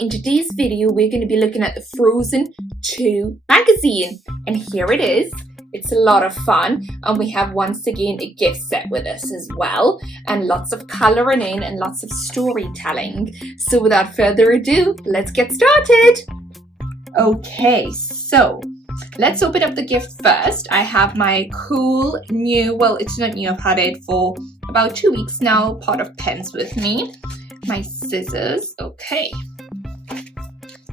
In today's video, we're going to be looking at the Frozen 2 magazine, and here it is. It's a lot of fun, and we have once again a gift set with us as well, and lots of colouring in and lots of storytelling. So without further ado, let's get started. Okay, so let's open up the gift first. I have my cool new, well, it's not new, I've had it for about 2 weeks now, pot of pens with me. My scissors, okay.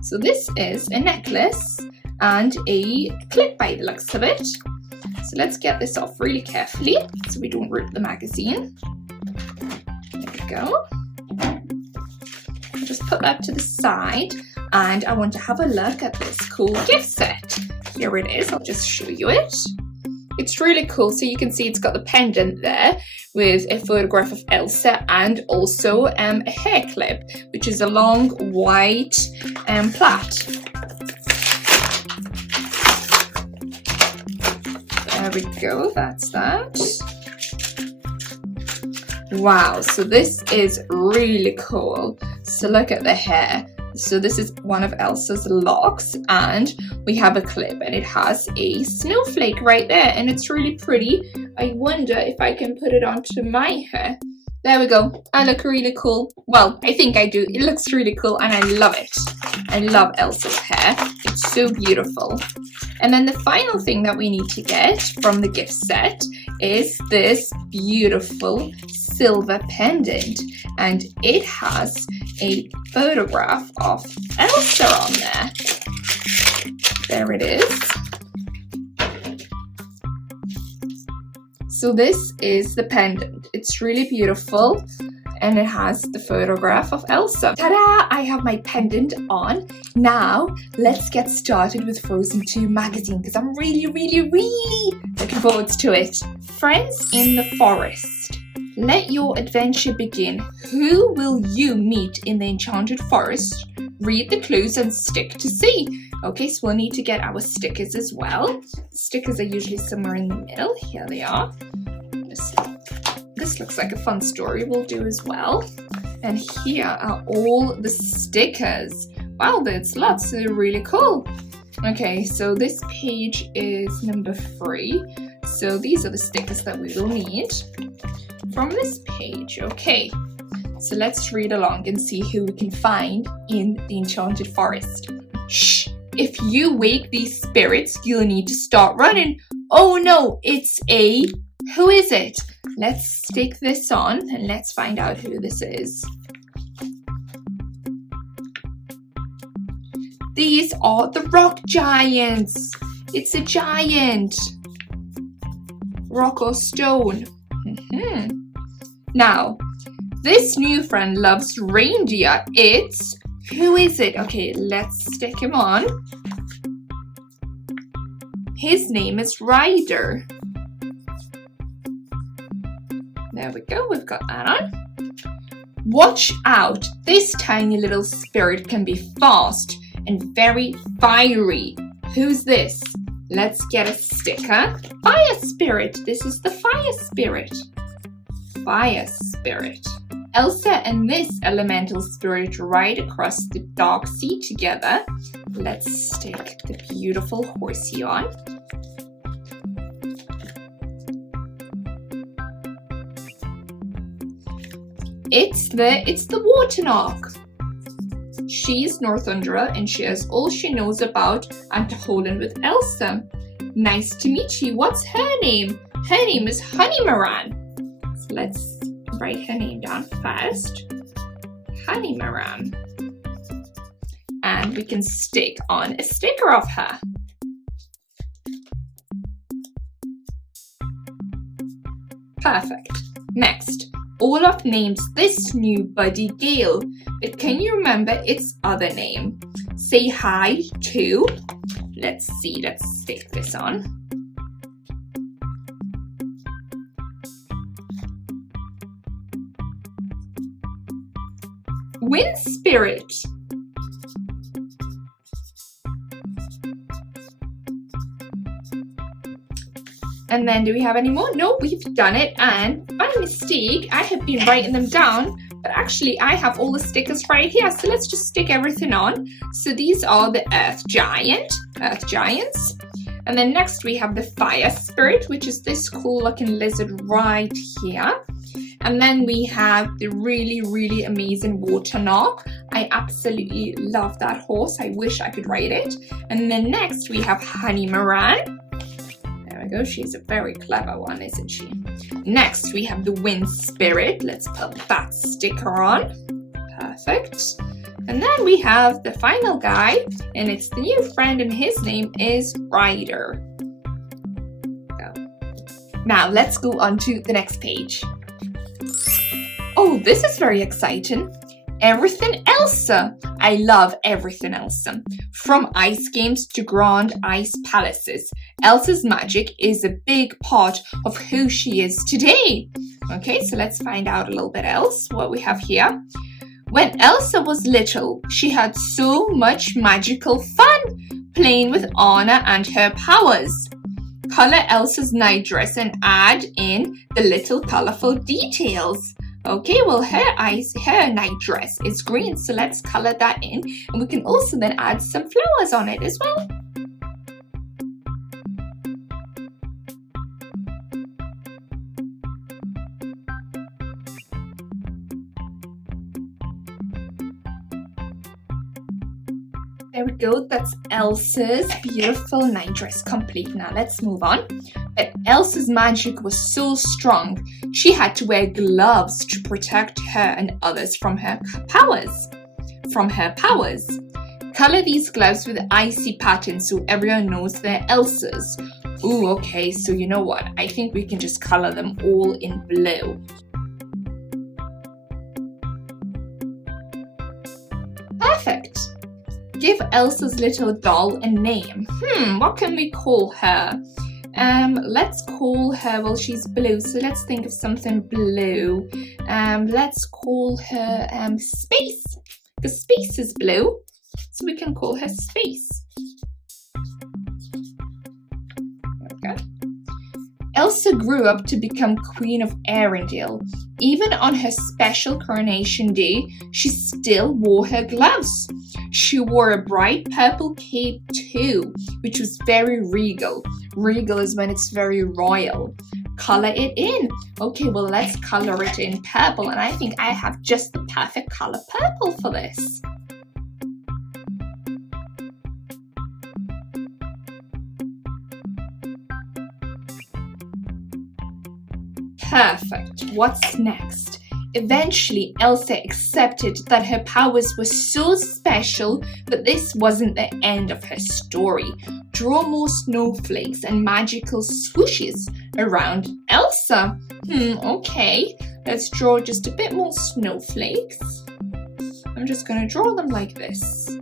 So this is a necklace and a clip by the looks of it. So let's get this off really carefully so we don't rip the magazine. There we go. I'll just put that to the side, and I want to have a look at this cool gift set. Here it is, I'll just show you it. It's really cool, so you can see it's got the pendant there with a photograph of Elsa and also a hair clip, which is a long white plait. There we go, that's that. Wow, so this is really cool. So look at the hair. So this is one of Elsa's locks, and we have a clip, and it has a snowflake right there, and it's really pretty. I wonder if I can put it onto my hair. There we go. I look really cool. Well, I think I do. It looks really cool, and I love it. I love Elsa's hair. It's so beautiful. And then the final thing that we need to get from the gift set is this beautiful silver pendant, and it has a photograph of Elsa on there. There it is. So this is the pendant. It's really beautiful, and it has the photograph of Elsa. Ta-da! I have my pendant on. Now, let's get started with Frozen 2 magazine, because I'm really looking forward to it. Friends in the forest. Let your adventure begin. Who will you meet in the enchanted forest? Read the clues and stick to see. Okay, so we'll need to get our stickers as well. Stickers are usually somewhere in the middle. Here they are. This looks like a fun story we'll do as well. And here are all the stickers. Wow, there's lots. They're really cool. Okay, so this page is number 3. So these are the stickers that we will need from this page. Okay, so let's read along and see who we can find in the enchanted forest. Shh! If you wake these spirits, you'll need to start running. Oh no, it's a... Who is it? Let's stick this on and let's find out who this is. These are the rock giants. It's a giant. Rock or stone. Now, this new friend loves reindeer. It's... Who is it? Okay, let's stick him on. His name is Ryder. There we go, we've got that on. Watch out, this tiny little spirit can be fast and very fiery. Who's this? Let's get a sticker. Fire spirit, this is the fire spirit. Fire spirit. Elsa and this elemental spirit ride across the dark sea together. Let's stick the beautiful horsey on. It's the Watermark. She's Northundra, and she has all she knows about Antaholen with Elsa. Nice to meet you. What's her name? Her name is Honeymaran. So let's write her name down first. Honeymaran. And we can stick on a sticker of her. Perfect. Next, Olaf names this new buddy Gale, but can you remember its other name? Say hi to... Let's see, let's stick this on. Wind Spirit. And then do we have any more? No, we've done it, and by mistake I have been writing them down But actually, I have all the stickers right here, so let's just stick everything on. So these are the Earth Giants. And then next we have the Fire Spirit, which is this cool looking lizard right here. And then we have the really, really amazing Water Narc. I absolutely love that horse. I wish I could ride it. And then next we have Honey Moran. There we go. She's a very clever one, isn't she? Next we have the Wind Spirit. Let's put that sticker on. Perfect. And then we have the final guy, and it's the new friend, and his name is Ryder. Now let's go on to the next page. Oh, this is very exciting. Everything Elsa. I love everything Elsa. From ice games to grand ice palaces, Elsa's magic is a big part of who she is today. Okay, so let's find out a little bit else what we have here. When Elsa was little, she had so much magical fun playing with Anna and her powers. Color Elsa's nightdress and add in the little colorful details. Okay, well her nightdress is green, so let's color that in, and we can also then add some flowers on it as well. There we go, that's Elsa's beautiful nightdress complete. Now let's move on. But Elsa's magic was so strong, she had to wear gloves to protect her and others from her powers. Color these gloves with icy patterns so everyone knows they're Elsa's. Ooh, okay, so you know what? I think we can just color them all in blue. Perfect. Give Elsa's little doll a name. What can we call her? Let's call her, well, she's blue, so let's think of something blue. Let's call her Space, because Space is blue, so we can call her Space. There we go. Elsa grew up to become Queen of Arendelle. Even on her special coronation day, she still wore her gloves. She wore a bright purple cape too, which was very regal. Regal is when it's very royal. Color it in. Okay, well, let's color it in purple, and I think I have just the perfect color purple for this. Perfect. What's next? Eventually, Elsa accepted that her powers were so special, but this wasn't the end of her story. Draw more snowflakes and magical swooshes around Elsa. Okay. Let's draw just a bit more snowflakes. I'm just going to draw them like this.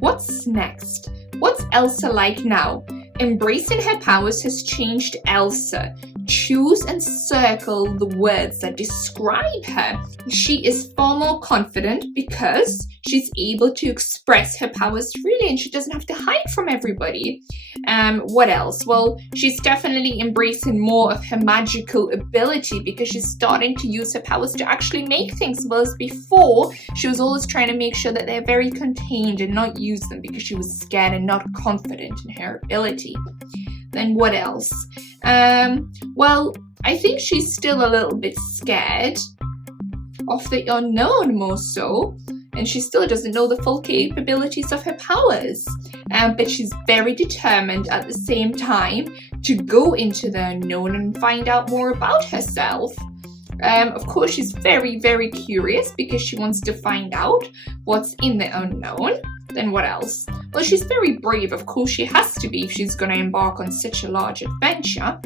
What's next? What's Elsa like now? Embracing her powers has changed Elsa. Choose and circle the words that describe her. She is far more confident because she's able to express her powers freely and she doesn't have to hide from everybody. What else? Well, she's definitely embracing more of her magical ability because she's starting to use her powers to actually make things. Whereas before, she was always trying to make sure that they're very contained and not use them because she was scared and not confident in her ability. Then what else? Well, I think she's still a little bit scared of the unknown more so, and she still doesn't know the full capabilities of her powers. But she's very determined at the same time to go into the unknown and find out more about herself. Of course, she's very, very curious because she wants to find out what's in the unknown. Then what else? Well, she's very brave. Of course, she has to be if she's going to embark on such a large adventure.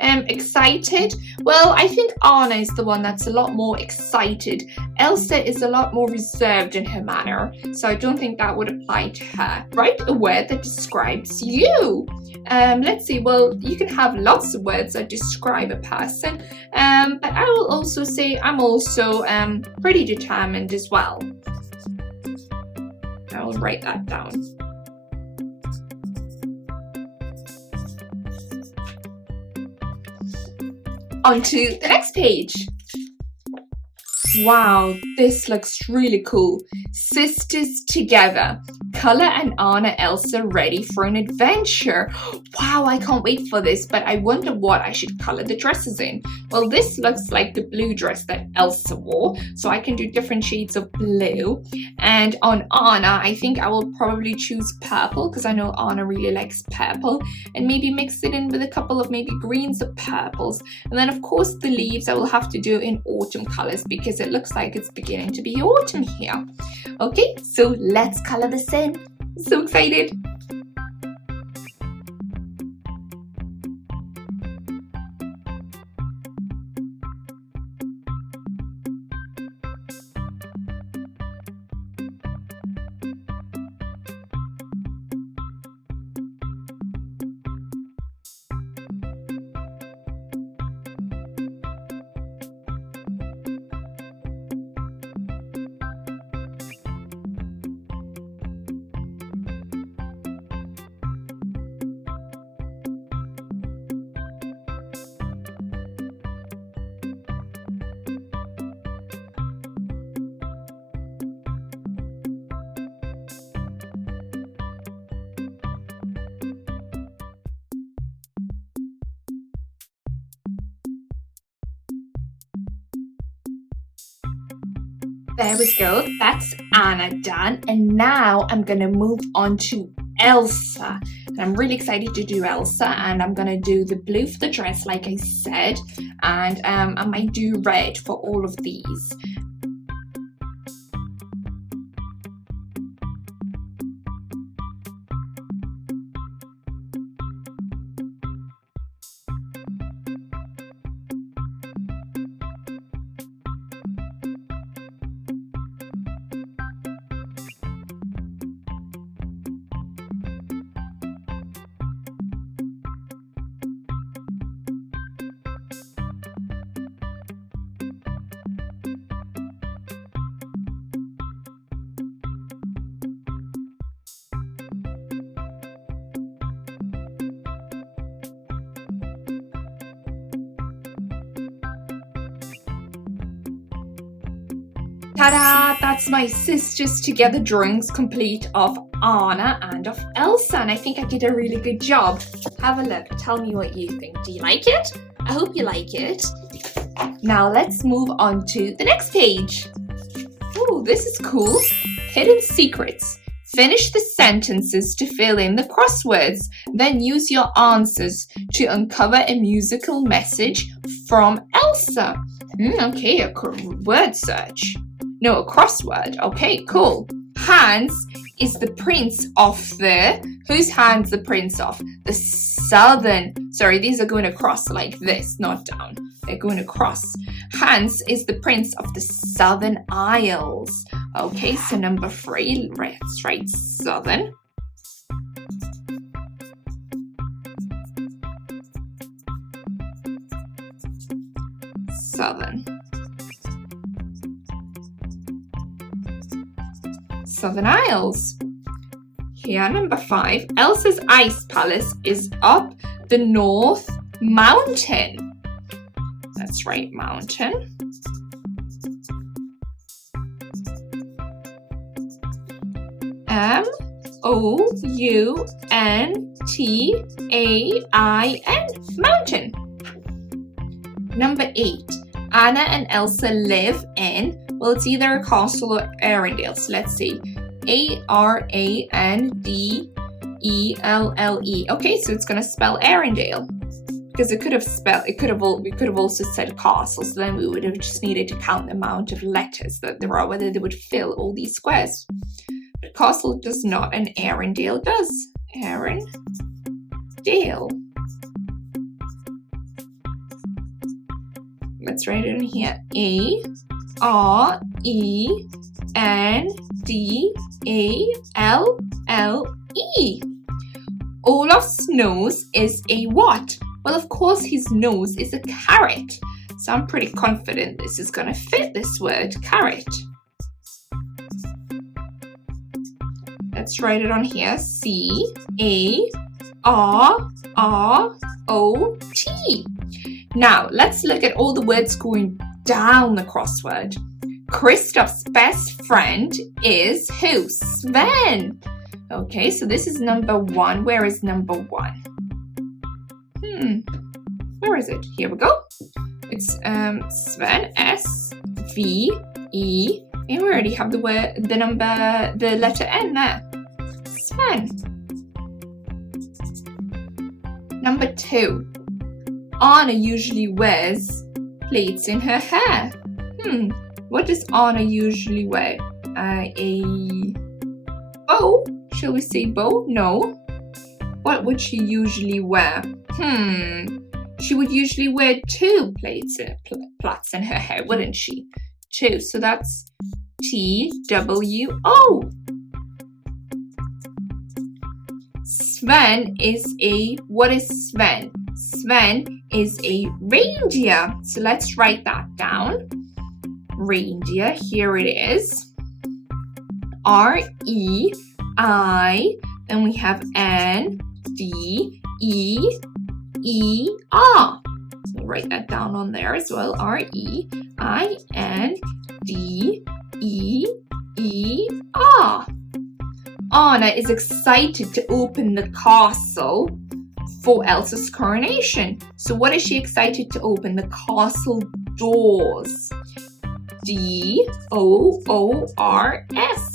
Excited? Well, I think Anna is the one that's a lot more excited. Elsa is a lot more reserved in her manner, so I don't think that would apply to her. Write a word that describes you. Let's see, well, you can have lots of words that describe a person, but I will also say I'm also pretty determined as well. I will write that down. on to the next page. Wow, this looks really cool. Sisters together. Color and Anna Elsa ready for an adventure. Wow, I can't wait for this, but I wonder what I should color the dresses in. Well, this looks like the blue dress that Elsa wore, so I can do different shades of blue. And on Anna, I think I will probably choose purple, because I know Anna really likes purple, and maybe mix it in with a couple of maybe greens or purples. And then, of course, the leaves I will have to do in autumn colors, because it looks like it's beginning to be autumn here. Okay, so let's color this in. I'm so excited. There we go, that's Anna done. And now I'm gonna move on to Elsa. And I'm really excited to do Elsa, and I'm gonna do the blue for the dress like I said, and I might do red for all of these. Ta-da! That's my sisters together drawings complete of Anna and of Elsa, and I think I did a really good job. Have a look, tell me what you think. Do you like it? I hope you like it. Now let's move on to the next page. Oh, this is cool. Hidden secrets. Finish the sentences to fill in the crosswords. Then use your answers to uncover a musical message from Elsa. Okay, a word search. No, a crossword. Okay, cool. Hans is the prince of the... Whose Hans the prince of? The southern... Sorry, these are going across like this, not down. They're going across. Hans is the prince of the Southern Isles. Okay, so number 3. Let's write southern. Southern. Southern Isles. Here, number 5. Elsa's ice palace is up the North Mountain. That's right, mountain. M-O-U-N-T-A-I-N, mountain. Number 8. Anna and Elsa live in, well, it's either a castle or Arendelle. So let's see. A-R-A-N-D-E-L-L-E. Okay, so it's gonna spell Arendelle. Because we could have also said castle, so then we would have just needed to count the amount of letters that there are, whether they would fill all these squares. But castle does not, and Arendelle does. Arendelle. Let's write it in here. A-R-E-N-D-A-L-L-E. Olaf's nose is a what? Well, of course, his nose is a carrot. So I'm pretty confident this is going to fit this word, carrot. Let's write it on here. C-A-R-R-O-T. Now, let's look at all the words going down the crossword. Christoph's best friend is who? Sven. Okay, so this is number 1. Where is number 1? Where is it? Here we go. It's Sven, S-V-E, and we already have the letter N there. Sven. Number 2. Anna usually wears plaits in her hair. What does Anna usually wear? A bow? Shall we say bow? No. What would she usually wear? She would usually wear 2 plaits in her hair, wouldn't she? 2. So that's T-W-O. Sven is what is Sven? Sven is a reindeer. So let's write that down. Reindeer, here it is. R-E-I, and we have N-D-E-E-R. We'll write that down on there as well. R-E-I-N-D-E-E-R. Anna is excited to open the castle for Elsa's coronation. So what is she excited to open? The castle doors. D-O-O-R-S.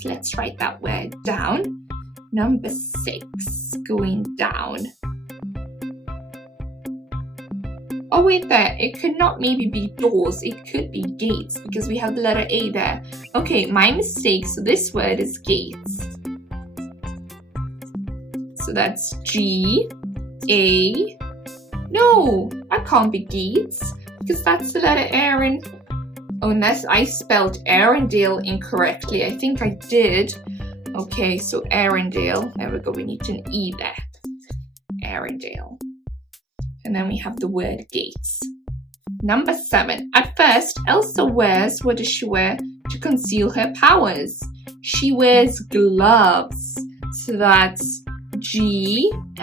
Let's write that word down. Number 6, going down. Oh wait there, it could not maybe be doors, it could be gates because we have the letter A there. Okay, my mistake, so this word is gates. So that's G-A. No, that can't be gates because that's the letter Aaron. Unless I spelled Arendelle incorrectly. I think I did. Okay, so Arendelle. There we go. We need an E there. Arendelle. And then we have the word gates. Number 7. At first, Elsa wears, what does she wear to conceal her powers? She wears gloves. So that's G-L-O-V-E-S.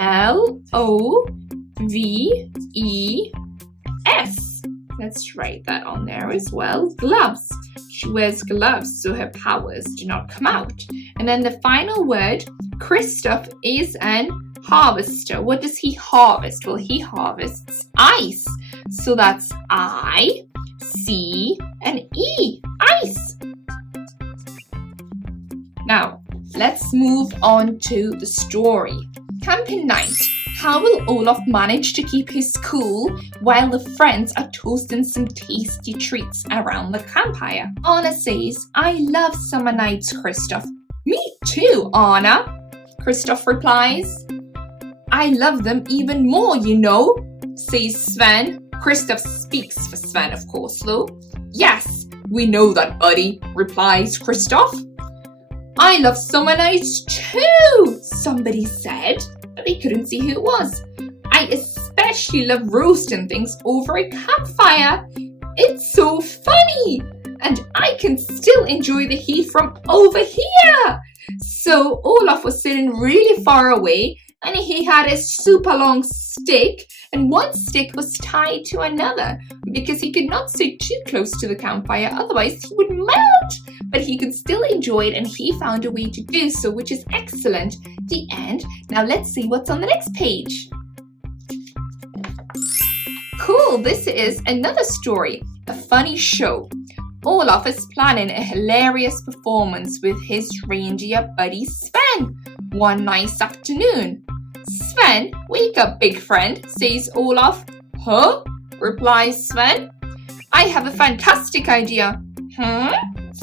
Let's write that on there as well. Gloves. She wears gloves so her powers do not come out. And then the final word, Christoph is an harvester. What does he harvest? Well, he harvests ice. So that's I-C-and-E. Ice. Now, let's move on to the story. Camping night. How will Olaf manage to keep his cool while the friends are toasting some tasty treats around the campfire? Anna says, I love summer nights, Christoph. Me too, Anna, Christoph replies. I love them even more, you know, says Sven. Christoph speaks for Sven, of course, though. Yes, we know that, buddy, replies Christoph. I love summer nights too, somebody said. But they couldn't see who it was. I especially love roasting things over a campfire. It's so funny. And I can still enjoy the heat from over here. So Olaf was sitting really far away and he had a super long stick and one stick was tied to another because he could not sit too close to the campfire, otherwise he would melt. But he could still enjoy it and he found a way to do so, which is excellent. The end. Now let's see what's on the next page. Cool, this is another story, a funny show. Olaf is planning a hilarious performance with his reindeer buddy Sven one nice afternoon. Sven, wake up, big friend, says Olaf. Huh? Replies Sven. I have a fantastic idea.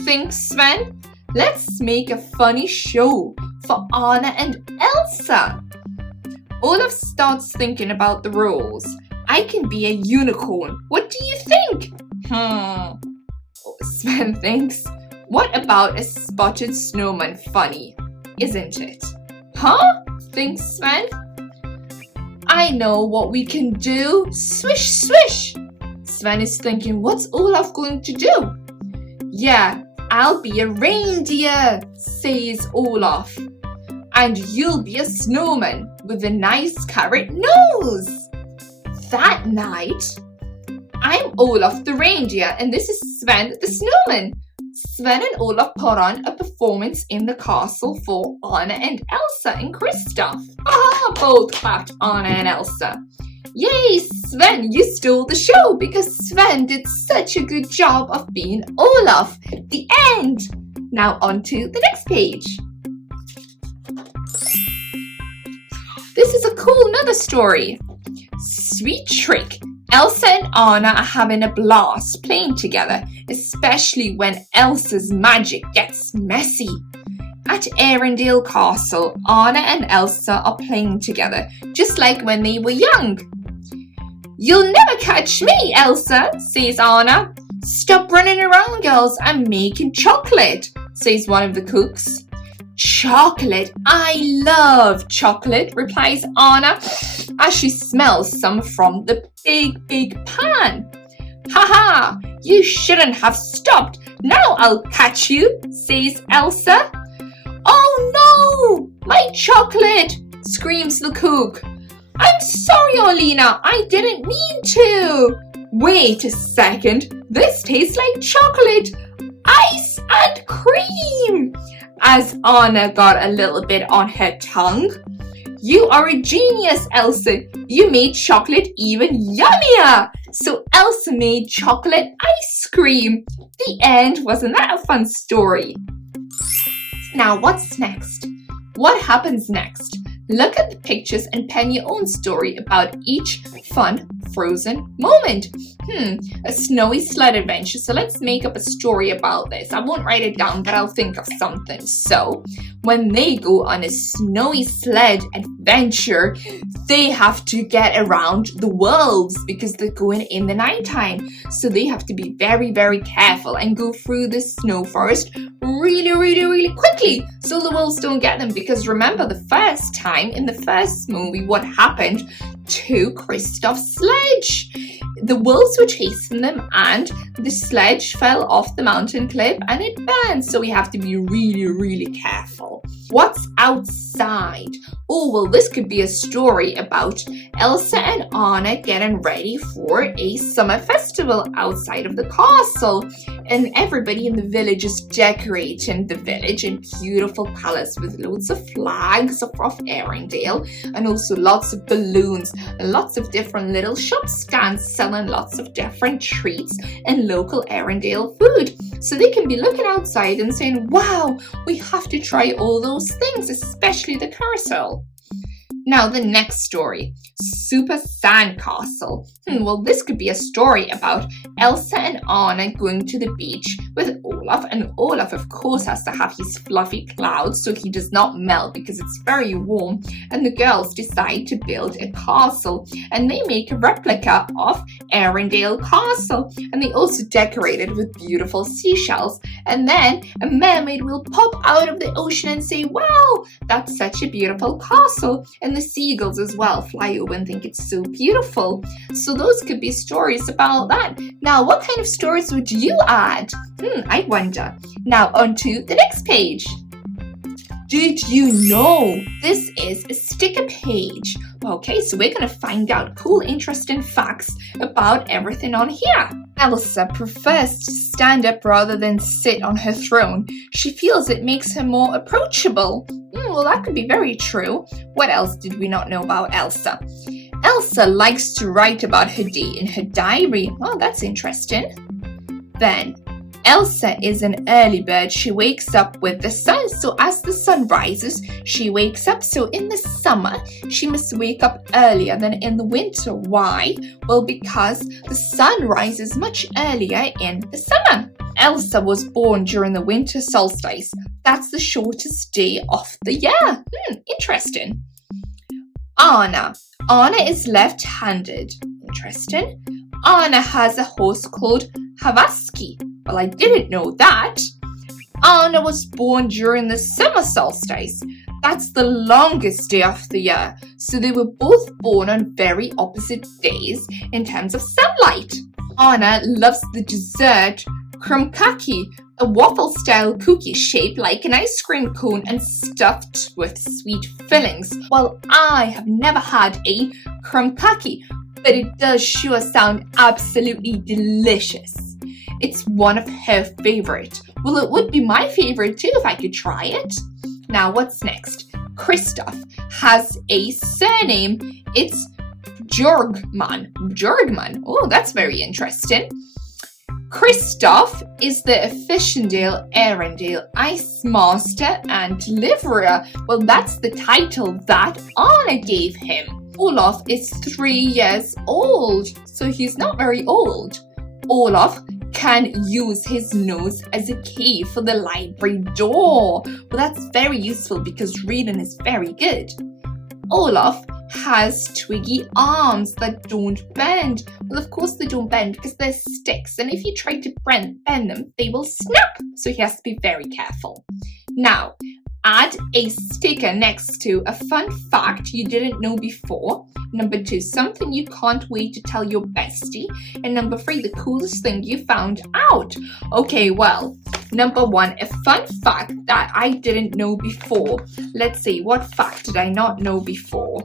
Thinks Sven. Let's make a funny show for Anna and Elsa. Olaf starts thinking about the rules. I can be a unicorn. What do you think? Sven thinks. What about a spotted snowman? Funny, isn't it? Huh? Thinks Sven. I know what we can do. Swish, swish. Sven is thinking, what's Olaf going to do? Yeah, I'll be a reindeer, says Olaf. And you'll be a snowman with a nice carrot nose. That night, Olaf the reindeer, and this is Sven the snowman. Sven and Olaf put on a performance in the castle for Anna and Elsa and Kristoff. Aha! Both clapped Anna and Elsa. Yay, Sven, you stole the show because Sven did such a good job of being Olaf. The end. Now on to the next page. This is a cool another story. Sweet trick. Elsa and Anna are having a blast playing together, especially when Elsa's magic gets messy. At Arendelle Castle, Anna and Elsa are playing together, just like when they were young. You'll never catch me, Elsa, says Anna. Stop running around, girls. I'm making chocolate, says one of the cooks. Chocolate? I love chocolate, replies Anna as she smells some from the big pan. Haha, you shouldn't have stopped. Now I'll catch you, says Elsa. Oh no, my chocolate, screams the cook. I'm sorry, Olina, I didn't mean to. Wait a second, this tastes like chocolate, ice and cream. As Anna got a little bit on her tongue. You are a genius, Elsa. You made chocolate even yummier. So Elsa made chocolate ice cream. The end. Wasn't that a fun story? Now what's next? What happens next? Look at the pictures and pen your own story about each fun frozen moment. A snowy sled adventure. So let's make up a story about this. I won't write it down, but I'll think of something. So when they go on a snowy sled adventure, they have to get around the wolves because they're going in the nighttime. So they have to be very, very careful and go through the snow forest really quickly so the wolves don't get them. Because remember the first time in the first movie, what happened to Kristoff's sledge? The wolves were chasing them and the sledge fell off the mountain cliff and it burned. So we have to be really careful. What's outside? Oh, well, this could be a story about Elsa and Anna getting ready for a summer festival outside of the castle. And everybody in the village is decorating the village in beautiful colors with loads of flags of Arendelle and also lots of balloons and lots of different little shop stands selling lots of different treats and local Arendelle food. So they can be looking outside and saying, wow, we have to try all those things, especially the carousel. Now the next story, Super Sandcastle. Well, this could be a story about Elsa and Anna going to the beach with Olaf, and Olaf of course has to have his fluffy clouds so he does not melt because it's very warm, and the girls decide to build a castle and they make a replica of Arendelle Castle and they also decorate it with beautiful seashells, and then a mermaid will pop out of the ocean and say, wow, that's such a beautiful castle, and the seagulls as well fly over and think it's so beautiful. So those could be stories about that. Now, what kind of stories would you add? I wonder. Now, on to the next page. Did you know this is a sticker page? Okay, so we're going to find out cool, interesting facts about everything on here. Elsa prefers to stand up rather than sit on her throne. She feels it makes her more approachable. Well, that could be very true. What else did we not know about Elsa? Elsa likes to write about her day in her diary. Oh, that's interesting. Then, Elsa is an early bird. She wakes up with the sun. So as the sun rises, she wakes up. So in the summer, she must wake up earlier than in the winter. Why? Well, because the sun rises much earlier in the summer. Elsa was born during the winter solstice. That's the shortest day of the year. Interesting. Anna. Anna is left-handed. Interesting. Anna has a horse called Havaski. Well, I didn't know that. Anna was born during the summer solstice. That's the longest day of the year. So they were both born on very opposite days in terms of sunlight. Anna loves the dessert krumkaki, a waffle-style cookie shaped like an ice cream cone and stuffed with sweet fillings. Well, I have never had a krumkaki. but it does sure sound absolutely delicious. It's one of her favorite. Well, it would be my favorite too if I could try it. Now, what's next? Christoph has a surname. It's Björgman. Björgman. Oh, that's very interesting. Christoph is the Officiandale Arendelle Ice Master and Deliverer. Well, that's the title that Anna gave him. Olaf is 3 years old, so he's not very old. Olaf can use his nose as a key for the library door. Well, that's very useful because reading is very good. Olaf has twiggy arms that don't bend. Well, of course they don't bend because they're sticks, and if you try to bend them, they will snap. So he has to be very careful. Now, add a sticker next to a fun fact you didn't know before. Number 2, something you can't wait to tell your bestie. And number 3, the coolest thing you found out. Okay, well, number 1, a fun fact that I didn't know before. Let's see, what fact did I not know before?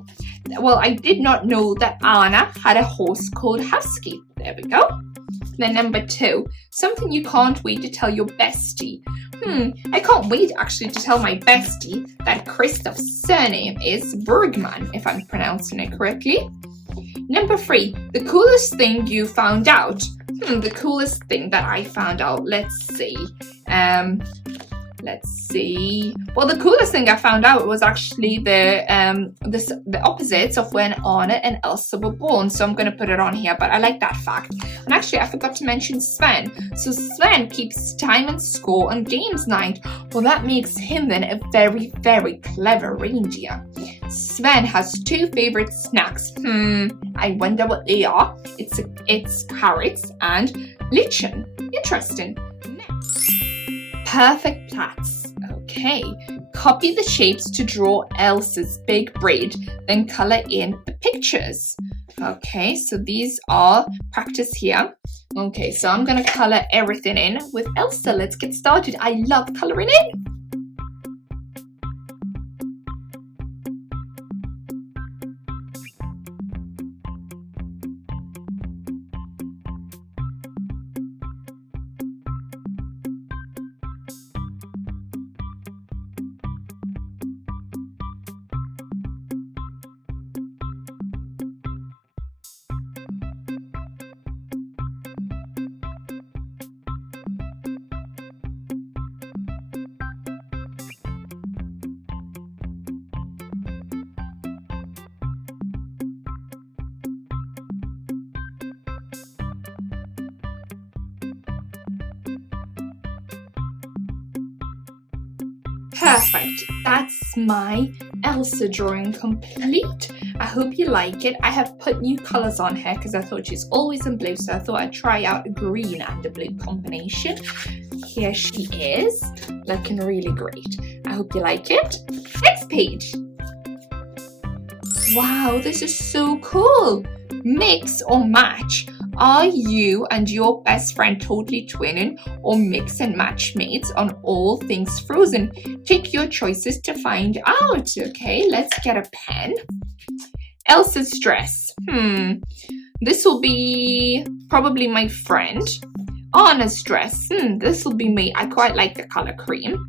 Well, I did not know that Anna had a horse called Husky. There we go. Then number 2, something you can't wait to tell your bestie. I can't wait actually to tell my bestie that Christoph's surname is Bergman, if I'm pronouncing it correctly. Number 3, the coolest thing you found out. The coolest thing that I found out, let's see. Well, the coolest thing I found out was actually the opposites of when Anna and Elsa were born. So I'm going to put it on here, but I like that fact. And actually, I forgot to mention Sven. So Sven keeps time and score on games night. Well, that makes him then a very, very clever reindeer. Sven has 2 favorite snacks. I wonder what they are. It's carrots and lichen. Interesting. Next. Perfect plats. Okay, copy the shapes to draw Elsa's big braid, then color in the pictures. Okay, so these are practice here. Okay, so I'm gonna color everything in with Elsa. Let's get started. I love coloring in. Perfect. That's my Elsa drawing complete. I hope you like it. I have put new colors on her because I thought she's always in blue, so I thought I'd try out a green and a blue combination. Here she is, looking really great. I hope you like it. Next page. Wow, this is so cool. Mix or match. Are you and your best friend totally twinning or mix and match mates on all things Frozen? Take your choices to find out. Okay, let's get a pen. Elsa's dress. This will be probably my friend. Anna's dress. This will be me. I quite like the color cream.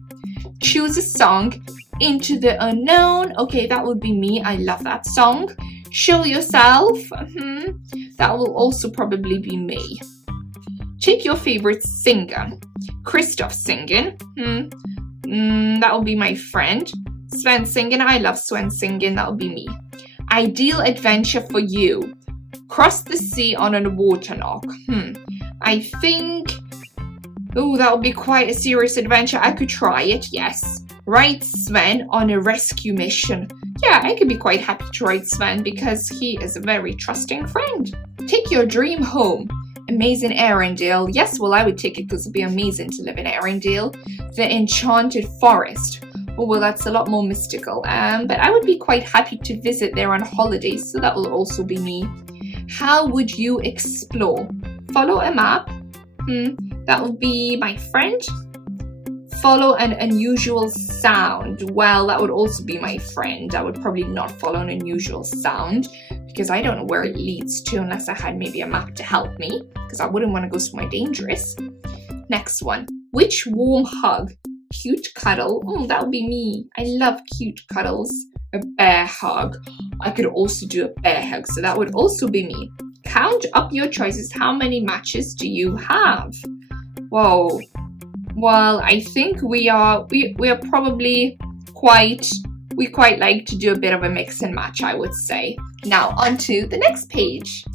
Choose a song. Into the Unknown. Okay, that would be me. I love that song. Show Yourself. That will also probably be me. Check your favorite singer. Christoph singing. That will be my friend. Sven singing. I love Sven singing. That will be me. Ideal adventure for you. Cross the sea on a water lock. I think... Oh, that would be quite a serious adventure. I could try it, yes. Ride Sven on a rescue mission. Yeah, I could be quite happy to ride Sven because he is a very trusting friend. Take your dream home. Amazing Arendelle. Yes, well, I would take it because it would be amazing to live in Arendelle. The Enchanted Forest. Oh, well, that's a lot more mystical. But I would be quite happy to visit there on holidays, so that will also be me. How would you explore? Follow a map. That will be my friend. Follow an unusual sound. Well, that would also be my friend. I would probably not follow an unusual sound because I don't know where it leads to unless I had maybe a map to help me, because I wouldn't want to go somewhere dangerous. Next one. Which warm hug? Cute cuddle. Oh, that would be me. I love cute cuddles. A bear hug. I could also do a bear hug, so that would also be me. Count up your choices. How many matches do you have? Whoa. Well, I think we are probably we quite like to do a bit of a mix and match, I would say. Now on to the next page.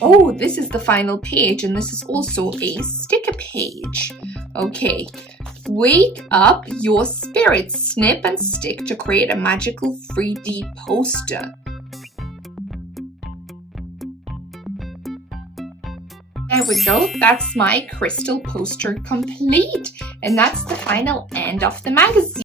Oh, this is the final page, and this is also a sticker page. Okay. Wake up your spirit. Snip and stick to create a magical 3D poster. There we go. That's my crystal poster complete. And that's the final end of the magazine.